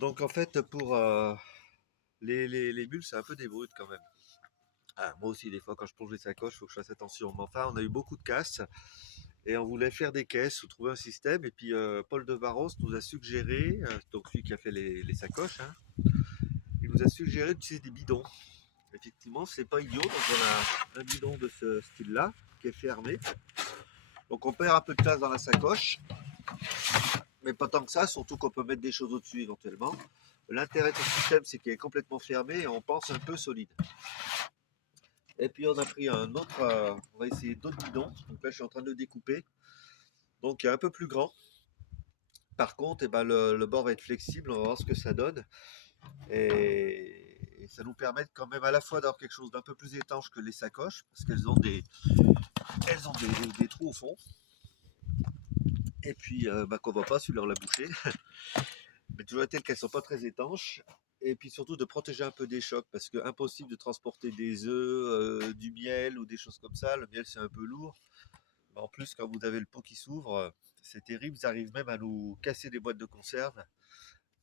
Donc en fait, pour les bulles, c'est un peu des brutes quand même. Ah, moi aussi, des fois, quand je plonge les sacoches, il faut que je fasse attention. Mais enfin, on a eu beaucoup de casses et on voulait faire des caisses ou trouver un système. Et puis, Paul de Barros nous a suggéré, donc celui qui a fait les sacoches, hein, il nous a suggéré d'utiliser des bidons. Effectivement, c'est pas idiot. Donc, on a un bidon de ce style-là qui est fermé. Donc, on perd un peu de place dans la sacoche, mais pas tant que ça, surtout qu'on peut mettre des choses au-dessus éventuellement. L'intérêt de ce système, c'est qu'il est complètement fermé et on pense un peu solide. Et puis on a pris un autre, on va essayer d'autres bidons. Donc là je suis en train de le découper. Donc il est un peu plus grand. Par contre, eh ben, le bord va être flexible, on va voir ce que ça donne. Et ça nous permet quand même à la fois d'avoir quelque chose d'un peu plus étanche que les sacoches, parce qu'elles ont des trous au fond. Et puis bah, qu'on ne voit pas sur la bouchée. Mais toujours est-il qu'elles ne sont pas très étanches. Et puis surtout de protéger un peu des chocs, parce que impossible de transporter des œufs, du miel ou des choses comme ça. Le miel c'est un peu lourd. En plus, quand vous avez le pot qui s'ouvre, c'est terrible. Ils arrivent même à nous casser des boîtes de conserve.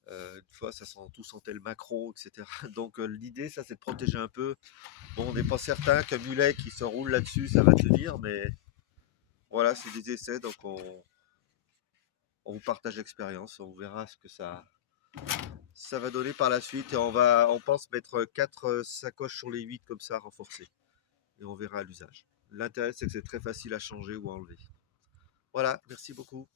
Une fois, tout sentait le maquereau, etc. Donc l'idée, ça, c'est de protéger un peu. Bon, on n'est pas certain qu'un mulet qui se roule là-dessus, ça va tenir, mais voilà, c'est des essais, donc on vous partage l'expérience, on verra ce que ça va donner par la suite. Et on pense mettre 4 sacoches sur les 8 comme ça, renforcées. Et on verra à l'usage. L'intérêt, c'est que c'est très facile à changer ou à enlever. Voilà, merci beaucoup.